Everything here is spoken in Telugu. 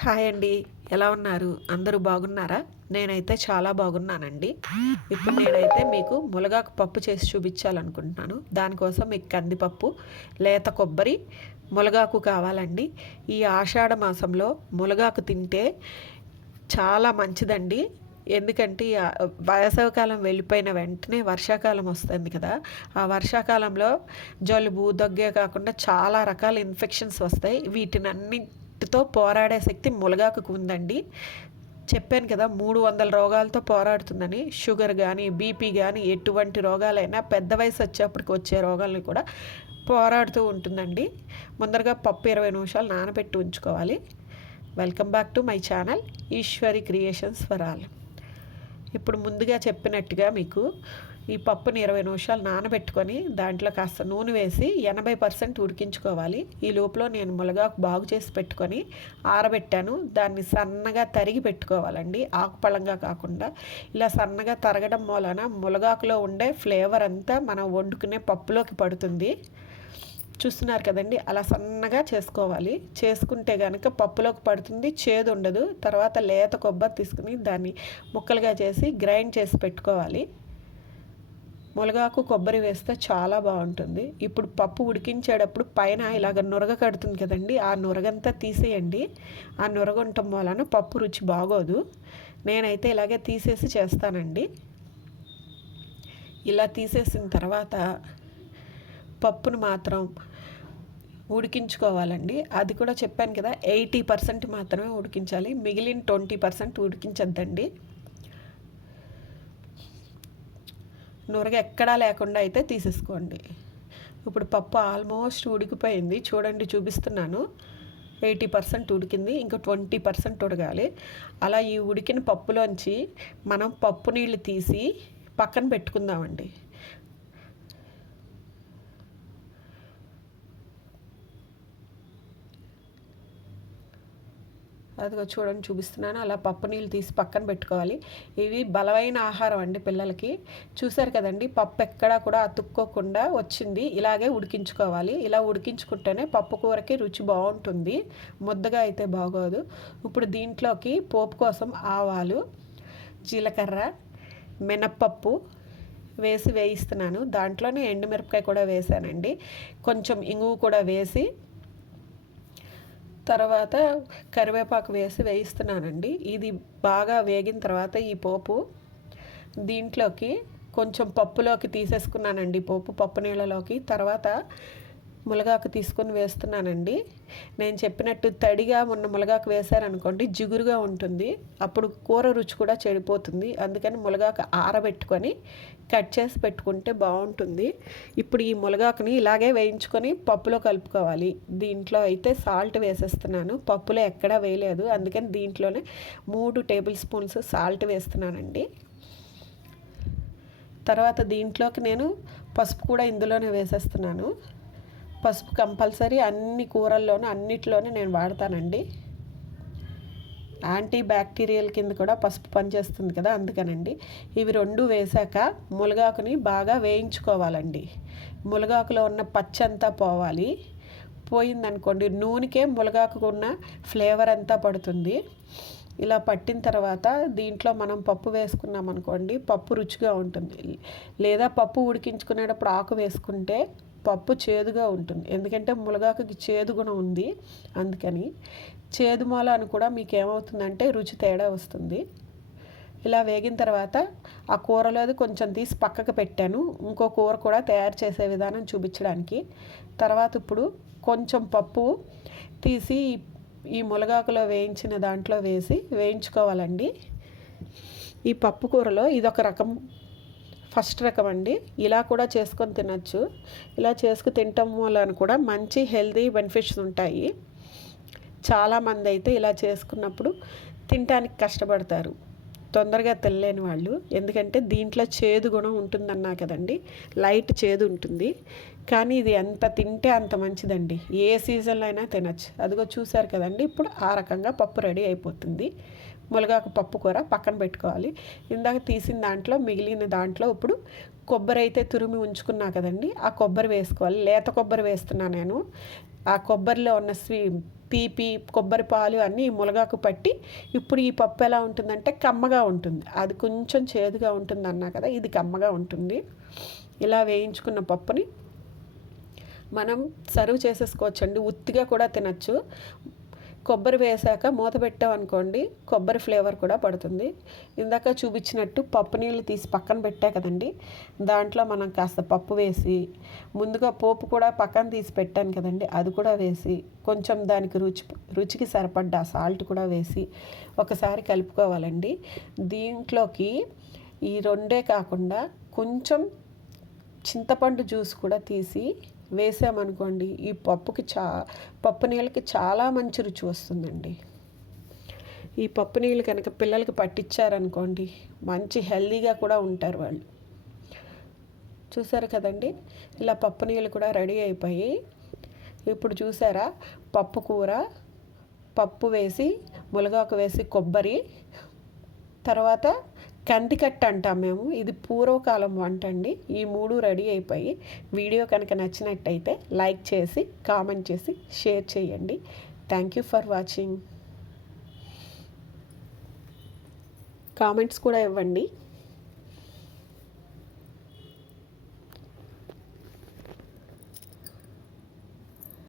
హాయ్ అండి. ఎలా ఉన్నారు? అందరూ బాగున్నారా? నేనైతే చాలా బాగున్నానండి. ఇప్పుడు నేనైతే మీకు మునగాకు పప్పు చేసి చూపించాలనుకుంటున్నాను. దానికోసం మీకు కందిపప్పు, లేత కొబ్బరి, మునగాకు కావాలండి. ఈ ఆషాఢ మాసంలో మునగాకు తింటే చాలా మంచిదండి. ఎందుకంటే వేసవికాలం వెళ్ళిపోయిన వెంటనే వర్షాకాలం వస్తుంది కదా! ఆ వర్షాకాలంలో జలుబు, దగ్గే కాకుండా చాలా రకాల ఇన్ఫెక్షన్స్ వస్తాయి. వీటినన్నిటితో పోరాడే శక్తి మునగాకుకు ఉందండి. చెప్పాను కదా 300 రోగాలతో పోరాడుతుందని. షుగర్ కానీ, బీపీ కానీ, ఎటువంటి రోగాలైనా పెద్ద వయసు వచ్చేప్పటికి వచ్చే రోగాలను కూడా పోరాడుతూ ఉంటుందండి. ముందరగా పప్పు 20 నిమిషాలు నానబెట్టి ఉంచుకోవాలి. Welcome back to my channel Eshwari creations for all. ఇప్పుడు ముందుగా చెప్పినట్టుగా మీకు ఈ పప్పుని 20 నిమిషాలు నానబెట్టుకొని దాంట్లో కాస్త నూనె వేసి 80% ఉడికించుకోవాలి. ఈ లోపల నేను మునగాకు బాగు చేసి పెట్టుకొని ఆరబెట్టాను. దాన్ని సన్నగా తరిగి పెట్టుకోవాలండి. ఆకుపళంగా కాకుండా ఇలా సన్నగా తరగడం మూలన మునగాకులో ఉండే ఫ్లేవర్ అంతా మనం వండుకునే పప్పులోకి పడుతుంది. చూస్తున్నారు కదండి, అలా సన్నగా చేసుకోవాలి. చేసుకుంటే కనుక పప్పులోకి పడుతుంది, చేదు ఉండదు. తర్వాత లేత కొబ్బరి తీసుకుని దాన్ని ముక్కలుగా చేసి గ్రైండ్ చేసి పెట్టుకోవాలి. మునగాకు కొబ్బరి వేస్తే చాలా బాగుంటుంది. ఇప్పుడు పప్పు ఉడికించేటప్పుడు పైన ఇలాగ నురగ కడుతుంది కదండి, ఆ నురగంతా తీసేయండి. ఆ నురగ ఉండటం వలన పప్పు రుచి బాగోదు. నేనైతే ఇలాగే తీసేసి చేస్తానండి. ఇలా తీసేసిన తర్వాత పప్పును మాత్రం ఉడికించుకోవాలండి. అది కూడా చెప్పాను కదా 80% మాత్రమే ఉడికించాలి. మిగిలిన 20% ఉడికించద్దండి. నురగ ఎక్కడా లేకుండా అయితే తీసేసుకోండి. ఇప్పుడు పప్పు ఆల్మోస్ట్ ఉడికిపోయింది. చూడండి, చూపిస్తున్నాను. 80% ఉడికింది, ఇంకా 20% ఉడకాలి. అలా ఈ ఉడికిన పప్పులోంచి మనం పప్పు నీళ్ళు తీసి పక్కన పెట్టుకుందామండి. అదిగో చూడండి, చూపిస్తున్నాను. అలా పప్పు నీళ్ళు తీసి పక్కన పెట్టుకోవాలి. ఇవి బలమైన ఆహారం అండి పిల్లలకి. చూసారు కదండి, పప్పు ఎక్కడా కూడా అతుక్కోకుండా వచ్చింది. ఇలాగే ఉడికించుకోవాలి. ఇలా ఉడికించుకుంటేనే పప్పు కూరకి రుచి బాగుంటుంది, ముద్దగా అయితే బాగోదు. ఇప్పుడు దీంట్లోకి పోపు కోసం ఆవాలు, జీలకర్ర, మినప్పప్పు వేసి వేయిస్తున్నాను. దాంట్లోనే ఎండుమిరపకాయ కూడా వేసానండి. కొంచెం ఇంగువ కూడా వేసి తర్వాత కరివేపాకు వేసి వేయిస్తున్నానండి. ఇది బాగా వేగిన తర్వాత ఈ పోపు దీంట్లోకి కొంచెం పప్పులోకి తీసేసుకున్నానండి. పప్పు నీళ్ళలోకి. తర్వాత మునగాకు తీసుకొని వేస్తున్నానండి. నేను చెప్పినట్టు తడిగా ఉన్న మునగాకు వేశారనుకోండి జిగురుగా ఉంటుంది, అప్పుడు కూర రుచి కూడా చెడిపోతుంది. అందుకని మునగాకు ఆరబెట్టుకొని కట్ చేసి పెట్టుకుంటే బాగుంటుంది. ఇప్పుడు ఈ మునగాకుని ఇలాగే వేయించుకొని పప్పులో కలుపుకోవాలి. దీంట్లో అయితే సాల్ట్ వేసేస్తున్నాను. పప్పులో ఎక్కడా వేయలేదు, అందుకని దీంట్లోనే 3 టేబుల్ స్పూన్స్ సాల్ట్ వేస్తున్నానండి. తర్వాత దీంట్లోకి నేను పసుపు కూడా ఇందులోనే వేసేస్తున్నాను. పసుపు కంపల్సరీ అన్ని కూరల్లోనూ అన్నిట్లోనే నేను వాడతానండి. యాంటీ బ్యాక్టీరియల్ కింద కూడా పసుపు పనిచేస్తుంది కదా, అందుకనండి. ఇవి 2 వేశాక మునగాకుని బాగా వేయించుకోవాలండి. మునగాకులో ఉన్న పచ్చంతా పోవాలి. పోయిందనుకోండి నూనెకే మునగాకు ఉన్న ఫ్లేవర్ అంతా పడుతుంది. ఇలా పట్టిన తర్వాత దీంట్లో మనం పప్పు వేసుకున్నాం అనుకోండి, పప్పు రుచిగా ఉంటుంది. లేదా పప్పు ఉడికించుకునేటప్పుడు ఆకు వేసుకుంటే పప్పు చేదుగా ఉంటుంది. ఎందుకంటే మునగాకుకి చేదు గుణం ఉంది, అందుకని. చేదు మూలాన్ని కూడా మీకు ఏమవుతుందంటే రుచి తేడా వస్తుంది. ఇలా వేగిన తర్వాత ఆ కూరలోది కొంచెం తీసి పక్కకు పెట్టాను, ఇంకో కూర కూడా తయారు చేసే విధానం చూపించడానికి. తర్వాత ఇప్పుడు కొంచెం పప్పు తీసి ఈ మునగాకులో వేయించిన దాంట్లో వేసి వేయించుకోవాలండి. ఈ పప్పు కూరలో ఇదొక రకం, ఫస్ట్ రకం అండి. ఇలా కూడా చేసుకొని తినచ్చు. ఇలా చేసుకు తినటం వలన కూడా మంచి హెల్తీ బెనిఫిట్స్ ఉంటాయి. చాలామంది అయితే ఇలా చేసుకున్నప్పుడు తినటానికి కష్టపడతారు, తొందరగా తినలేని వాళ్ళు. ఎందుకంటే దీంట్లో చేదు గుణం ఉంటుందన్నా కదండి, లైట్ చేదు ఉంటుంది. కానీ ఇది ఎంత తింటే అంత మంచిదండి. ఏ సీజన్లో అయినా తినచ్చు. అదిగో చూసారు కదండి, ఇప్పుడు ఆ రకంగా పప్పు రెడీ అయిపోతుంది. మునగాకు పప్పు కూర పక్కన పెట్టుకోవాలి. ఇందాక తీసిన దాంట్లో మిగిలిన దాంట్లో ఇప్పుడు కొబ్బరి అయితే తురిమి ఉంచుకున్నా కదండి, ఆ కొబ్బరి వేసుకోవాలి. లేత కొబ్బరి వేస్తున్నా నేను. ఆ కొబ్బరిలో ఉన్న తీపి కొబ్బరి పాలు అన్నీ ములగాకు పట్టి ఇప్పుడు ఈ పప్పు ఎలా ఉంటుందంటే కమ్మగా ఉంటుంది. అది కొంచెం చేదుగా ఉంటుంది అన్నా కదా, ఇది కమ్మగా ఉంటుంది. ఇలా వేయించుకున్న పప్పుని మనం సర్వ్ చేసేసుకోవచ్చండి. ఉత్తిగా కూడా తినచ్చు. కొబ్బరి వేసాక మూత పెట్టామనుకోండి కొబ్బరి ఫ్లేవర్ కూడా పడుతుంది. ఇందాక చూపించినట్టు పప్పు నీళ్ళు తీసి పక్కన పెట్టా కదండి, దాంట్లో మనం కాస్త పప్పు వేసి, ముందుగా పోపు కూడా పక్కన తీసి పెట్టాను కదండి, అది కూడా వేసి, కొంచెం దానికి రుచికి సరిపడ్డ సాల్ట్ కూడా వేసి ఒకసారి కలుపుకోవాలండి. దీంట్లోకి ఈ రెండే కాకుండా కొంచెం చింతపండు జ్యూస్ కూడా తీసి వేసామనుకోండి ఈ పప్పు నీళ్ళకి చాలా మంచి రుచి వస్తుందండి. ఈ పప్పు నీళ్ళు కనుక పిల్లలకి పట్టించారనుకోండి మంచి హెల్దీగా కూడా ఉంటారు వాళ్ళు. చూసారు కదండి, ఇలా పప్పు నీళ్ళు కూడా రెడీ అయిపోయి, ఇప్పుడు చూసారా పప్పు కూర, పప్పు వేసి ములగాకు వేసి కొబ్బరి, తర్వాత కందికట్ట అంటాం మేము, ఇది పూర్వకాలం వంట అండి. ఈ 3 రెడీ అయిపోయి, వీడియో కనుక నచ్చినట్టయితే లైక్ చేసి కామెంట్ చేసి షేర్ చేయండి. Thank you for watching. Comments కూడా ఇవ్వండి.